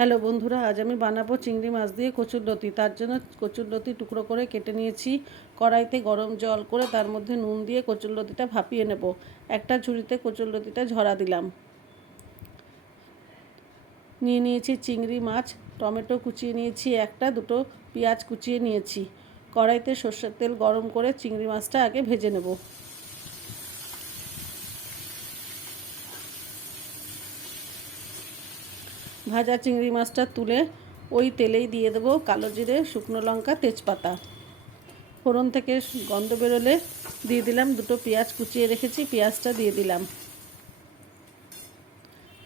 Hello বন্ধুরা, আজ আমি বানাবো চিংড়ি মাছ দিয়ে কচুরলতি। তার জন্য কচুরলতি টুকরো করে কেটে নিয়েছি। কড়াইতে গরম জল করে তার মধ্যে নুন দিয়ে কচুরলতিটা ভাপিয়ে নেব। একটা ঝুড়িতে কচুরলতিটা ঝরা দিলাম। নিয়ে নিয়েছি চিংড়ি মাছ, টমেটো কুচিয়ে নিয়েছি, একটা দুটো পেঁয়াজ কুচিয়ে নিয়েছি। কড়াইতে সর্ষের তেল গরম করে চিংড়ি মাছটা আগে ভেজে নেব। ভাজা চিংড়ি মাছটা তুলে ওই তেলেই দিয়ে দেবো কালো জিরে, শুকনো লঙ্কা, তেজপাতা। ফোড়ন থেকে গন্ধ বেরোলে দিয়ে দিলাম দুটো পেঁয়াজ কুচিয়ে রেখেছি, পেঁয়াজটা দিয়ে দিলাম।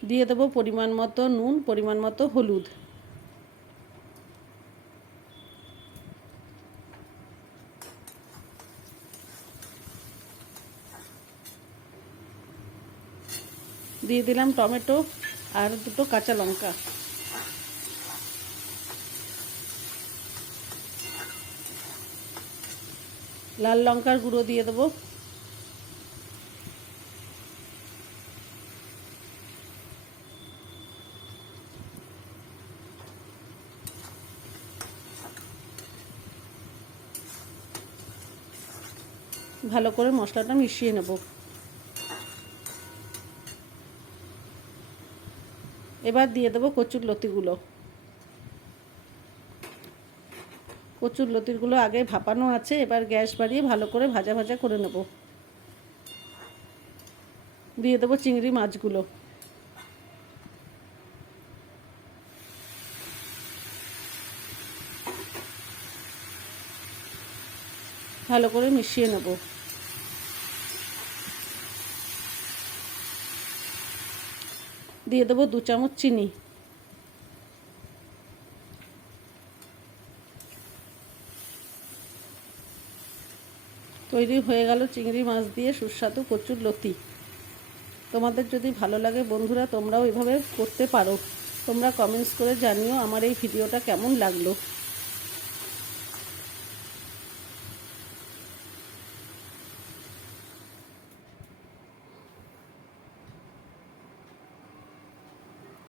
দিয়ে দেবো পরিমাণ মতো নুন, পরিমাণ মতো হলুদ। দিয়ে দিলাম টমেটো আর দুটো কাঁচা লঙ্কা। লাল লঙ্কার গুঁড়ো দিয়ে দেবো। ভালো করে মশলাটা মিশিয়ে নেব। এবার দিয়ে দেবো কচুরলতিগুলো। কচুরলতিগুলো আগে ভাপানো আছে, এবার গ্যাস বাড়িয়ে ভালো করে ভাজা ভাজা করে নেব। দিয়ে দেবো চিংড়ি মাছগুলো। ভালো করে মিশিয়ে নেব। দিয়ে দেবো 2 চামচ চিনি। তৈরি হয়ে গেল চিংড়ি মাছ দিয়ে সুস্বাদু কচুরলতি। তোমাদের যদি ভালো লাগে বন্ধুরা, তোমরাও এভাবে করতে পারো। তোমরা কমেন্টস করে জানিও আমার এই ভিডিওটা কেমন লাগলো।